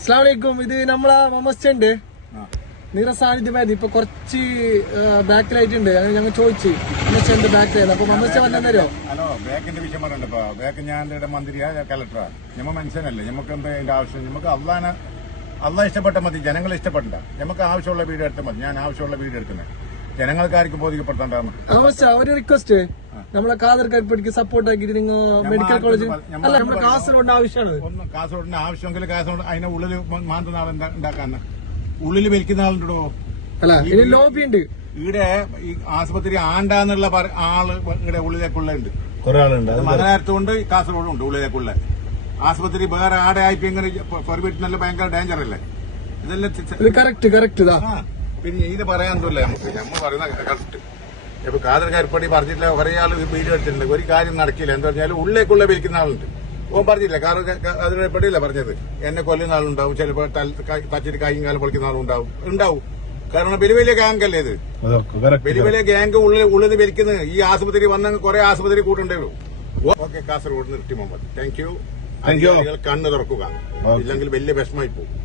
അസ്സലാമലൈക്കും. ഇത് നമ്മളെ മമസ്റ്റുണ്ട് നിറ സാന്നിധ്യമായിരുന്നു. ഇപ്പൊ കുറച്ച് ബാക്കിലായിട്ടുണ്ട്. അങ്ങനെ ഞങ്ങൾ ചോദിച്ചു മമസ്റ്റുണ്ട് ബാക്കിലായിരുന്നു. അപ്പൊ മമസ്റ്റ വന്നോ? ഹലോ, ബാക്കിന്റെ വിഷയം പറഞ്ഞിപ്പോ ബാക്ക് ഞാൻ മന്ത്രിയാ കളക്ടറാ. ഞമ്മ മനുഷ്യനല്ലേ, നമുക്ക് എന്താ അതിന്റെ ആവശ്യം? നമുക്ക് അള്ളാഹ് ഇഷ്ടപ്പെട്ട മതി, ജനങ്ങൾ ഇഷ്ടപ്പെട്ടില്ല. നമുക്ക് ആവശ്യമുള്ള വീട് എടുത്താൽ മതി. ഞാൻ ആവശ്യമുള്ള വീട് എടുക്കുന്നത് ജനങ്ങൾക്കാർക്കും ബോധിക്കപ്പെടുത്താണ്ടാണ്. ഒരു റിക്വസ്റ്റ്, നമ്മളെ കാദർ കരിപ്പടിക്ക് സപ്പോർട്ട് ആക്കിയിട്ട് നിങ്ങൾ മെഡിക്കൽ കോളേജ് അല്ല നമ്മുടെ കാസർഗോഡിന്റെ ആവശ്യമാണ്. ഒന്ന് കാസർഗോഡിന്റെ ആവശ്യമെങ്കിൽ കാസർഗോഡ് അതിന്റെ ഉള്ളിൽ മാന്തുന്ന ആൾ ഉണ്ടാക്കാൻ ഉള്ളിൽ വലിക്കുന്ന ആളുണ്ടോ? അല്ല, ഇനി ലോബി ഉണ്ട് ഇവിടെ. ഈ ആശുപത്രി ആണ്ടാന്നുള്ള ആള് ഇവിടെ ഉള്ളിലേക്കുള്ളുണ്ട്. കുറെ ആളുണ്ട്. മംഗലാപുരത്തുണ്ട്, കാസർഗോഡുണ്ട് ഉള്ളിലേക്കുള്ള ആശുപത്രി. വേറെ ആടെ ആയിപ്പോ ഇങ്ങനെ നല്ല ഭയങ്കര ഡേഞ്ചർ അല്ലേ ഇതെല്ലാം? കറക്റ്റ് പിന്നെ ഇത് പറയാൻ തോന്നില്ല നമുക്ക്. നമ്മൾ പറയുന്ന കറക്റ്റ്. ഇപ്പൊ കാദർ കരിപ്പടി പറഞ്ഞിട്ടില്ല, കുറെ ആള് വീഡിയോ എടുത്തിട്ടുണ്ട്. ഒരു കാര്യം നടക്കില്ല. എന്താ പറഞ്ഞാൽ ഉള്ളിലേക്കുള്ള വിളിക്കുന്ന ആളുണ്ട്. ഓൻ പറഞ്ഞില്ല, കാദർ കരിപ്പടിയല്ല പറഞ്ഞത്. എന്നെ കൊല്ലുന്ന ആളുണ്ടാവും, ചിലപ്പോൾ തച്ചിട്ട് കൈയും കാലം പൊളിക്കുന്ന ആളുണ്ടാവും. കാരണം വലിയ വലിയ ഗ്യാങ് അല്ലേ ഇത്? വലിയ വലിയ ഗ്യാങ് ഉള്ളിൽ വലിക്കുന്നത്. ഈ ആശുപത്രി വന്ന കുറെ ആശുപത്രി കൂട്ടുണ്ടാവും. ഓക്കെ, കാസർഗോഡ് നിർത്തി മുഹമ്മദ്. Thank you. കണ്ണ് തുറക്കുക, ഇല്ലെങ്കിൽ വലിയ വിഷമായി പോകും.